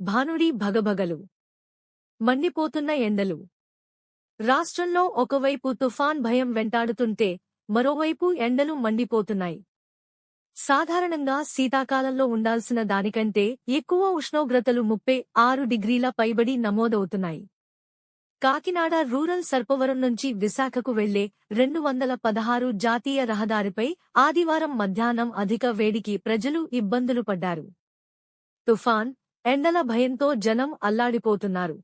భానుడి భగభగలు. మండిపోతున్న ఎండలు. రాష్ట్రంలో ఒకవైపు తుఫాన్ భయం వెంటాడుతుంటే మరోవైపు ఎండలు మండిపోతున్నాయి. సాధారణంగా శీతాకాలంలో ఉండాల్సిన దానికంటే ఎక్కువ ఉష్ణోగ్రతలు 36 డిగ్రీల పైబడి నమోదవుతున్నాయి. కాకినాడ రూరల్ సర్పవరం నుంచి విశాఖకు వెళ్లే 216 జాతీయ రహదారిపై ఆదివారం మధ్యాహ్నం అధిక వేడికి ప్రజలు ఇబ్బందులు పడ్డారు. తుఫాన్, ఎండల భయంతో జనం అల్లాడిపోతున్నారు.